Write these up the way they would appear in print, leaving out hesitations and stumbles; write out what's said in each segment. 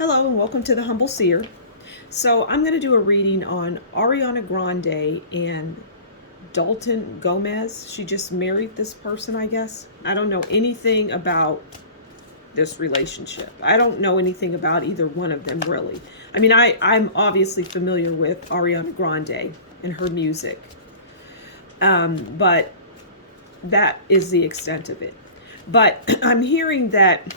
Hello and welcome to the Humble Seer. So I'm going to do a reading on Ariana Grande and Dalton Gomez. She just married this person, I guess. I don't know anything about this relationship. I don't know anything about either one of them, really. I mean, I'm obviously familiar with Ariana Grande and her music, but that is the extent of it. But I'm hearing that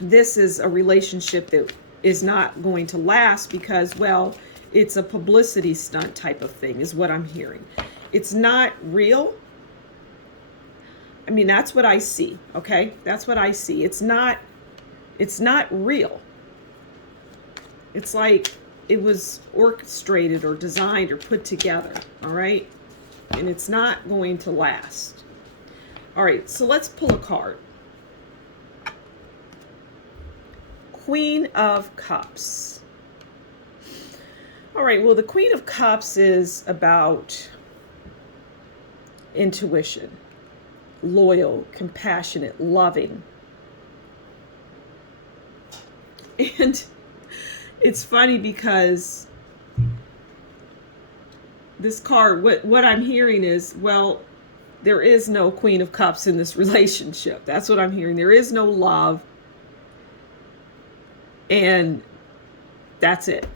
this is a relationship that is not going to last because, well, it's a publicity stunt type of thing, is what I'm hearing. It's not real. I mean, that's what I see, okay? That's what I see. It's not real. It's like it was orchestrated or designed or put together, all right? And it's not going to last. All right, so let's pull a card. Queen of Cups. All right, well, the Queen of Cups is about intuition, loyal, compassionate, loving. And it's funny because this card, what I'm hearing is, well, there is no Queen of Cups in this relationship. That's what I'm hearing. There is no love. And that's it.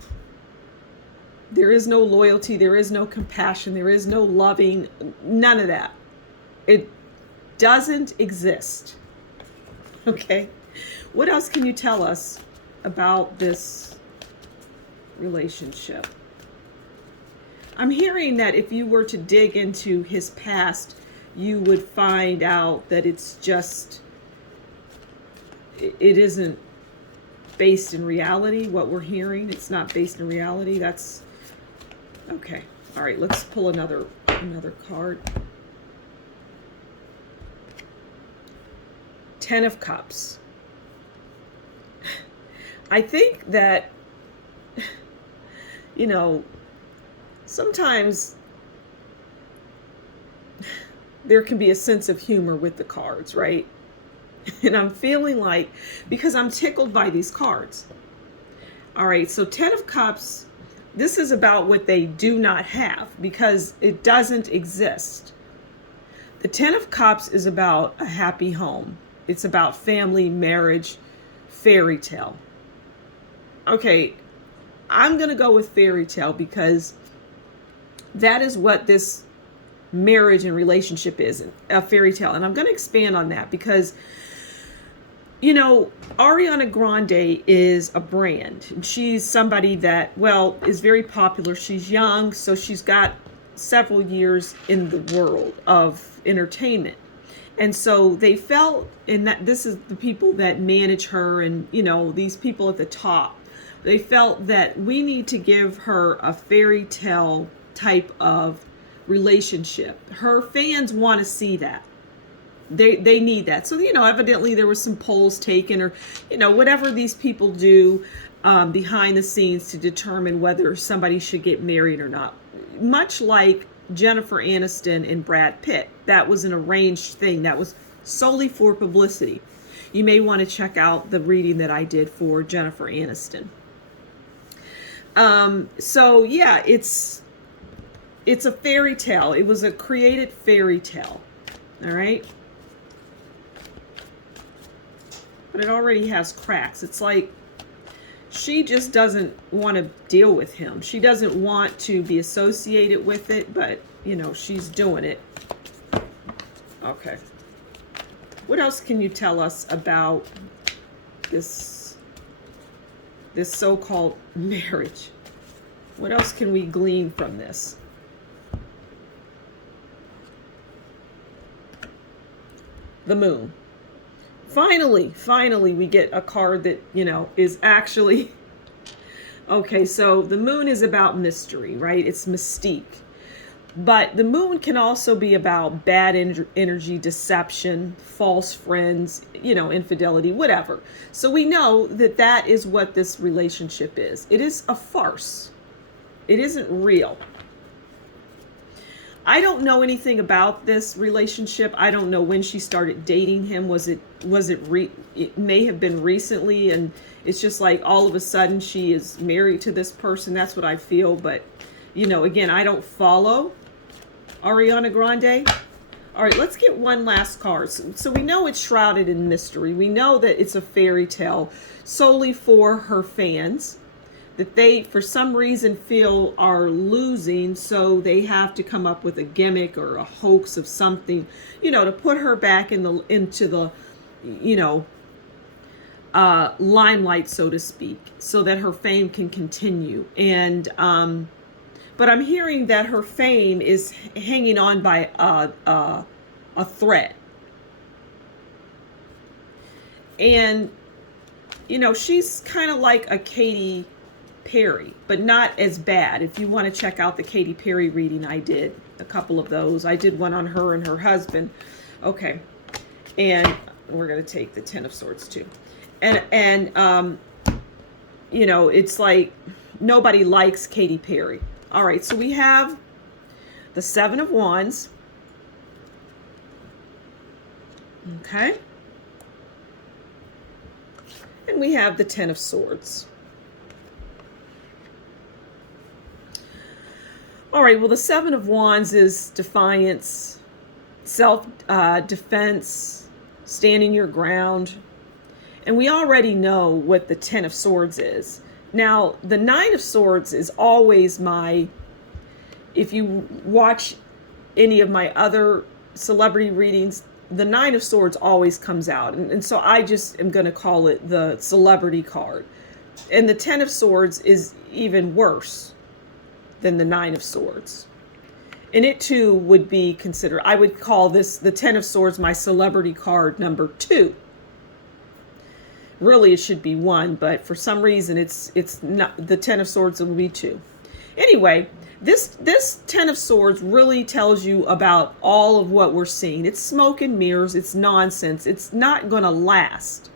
There is no loyalty. There is no compassion. There is no loving. None of that. It doesn't exist. Okay? What else can you tell us about this relationship? I'm hearing that if you were to dig into his past, you would find out that it's just, it isn't based in reality. What we're hearing, it's not based in reality. That's okay. All right, let's pull another card. Ten of Cups. I think that, you know, sometimes there can be a sense of humor with the cards, right? And I'm feeling like, because I'm tickled by these cards. All right, so Ten of Cups, this is about what they do not have because it doesn't exist. The Ten of Cups is about a happy home. It's about family, marriage, fairy tale. Okay, I'm going to go with fairy tale because that is what this marriage and relationship is, a fairy tale. And I'm going to expand on that because, you know, Ariana Grande is a brand. She's somebody that, well, is very popular. She's young, so she's got several years in the world of entertainment. And so they felt, and that this is the people that manage her and, you know, these people at the top, they felt that we need to give her a fairy tale type of relationship. Her fans want to see that. They need that. So, you know, evidently there was some polls taken or, you know, whatever these people do behind the scenes to determine whether somebody should get married or not. Much like Jennifer Aniston and Brad Pitt. That was an arranged thing. That was solely for publicity. You may want to check out the reading that I did for Jennifer Aniston. So yeah, it's a fairy tale. It was a created fairy tale. All right. But it already has cracks. It's like she just doesn't want to deal with him. She doesn't want to be associated with it, but, you know, she's doing it. Okay. What else can you tell us about this so-called marriage? What else can we glean from this? The Moon. Finally, we get a card that, you know, is actually... Okay, so the Moon is about mystery, right? It's mystique. But the Moon can also be about bad energy, deception, false friends, you know, infidelity, whatever. So we know that that is what this relationship is. It is a farce. It isn't real. I don't know anything about this relationship. I don't know when she started dating him. It may have been recently, and It's just like all of a sudden she is married to this person. That's what I feel. But, you know, again, I don't follow Ariana Grande. All right, let's get one last card. So we know it's shrouded in mystery. We know that it's a fairy tale solely for her fans, that they, for some reason, feel are losing, so they have to come up with a gimmick or a hoax of something, you know, to put her back into the, you know, limelight, so to speak, so that her fame can continue. And but I'm hearing that her fame is hanging on by a thread. And, you know, she's kind of like a Katy Perry, but not as bad. If you want to check out the Katy Perry reading, I did a couple of those. I did one on her and her husband. Okay. And we're going to take the Ten of Swords too. And you know, it's like nobody likes Katy Perry. All right, so we have the Seven of Wands. Okay. And we have the Ten of Swords. All right, well, the Seven of Wands is defiance, self-defense, standing your ground. And we already know what the Ten of Swords is. Now, the Nine of Swords is always my, if you watch any of my other celebrity readings, the Nine of Swords always comes out. And so I just am going to call it the celebrity card. And the Ten of Swords is even worse than the Nine of Swords. And it too would be considered, I would call this, the Ten of Swords, my celebrity card number 2. Really, it should be 1, but for some reason, it's not. The Ten of Swords will be 2. Anyway, this Ten of Swords really tells you about all of what we're seeing. It's smoke and mirrors. It's nonsense. It's not going to last.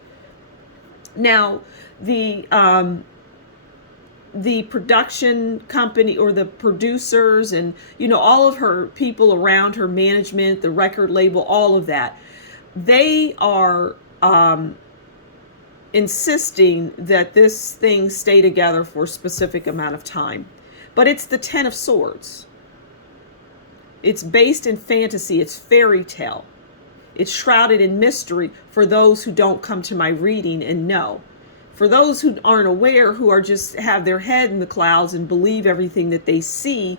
Now, the production company or the producers and, you know, all of her people around her, management, the record label, all of that, they are insisting that this thing stay together for a specific amount of time. But it's the Ten of Swords. It's based in fantasy. It's fairy tale. It's shrouded in mystery for those who don't come to my reading and know. For those who aren't aware, who are just have their head in the clouds and believe everything that they see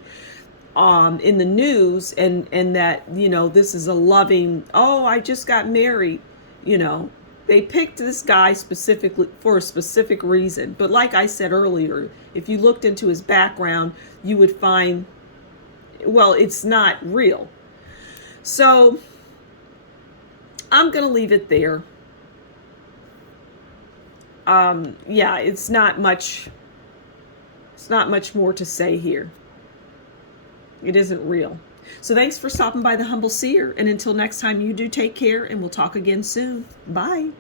in the news, and that, you know, this is a loving, oh, I just got married, you know. They picked this guy specifically for a specific reason. But like I said earlier, if you looked into his background, you would find, well, it's not real. So I'm going to leave it there. Yeah, it's not much more to say here. It isn't real. So thanks for stopping by the Humble Seer. And until next time, you do take care, and we'll talk again soon. Bye.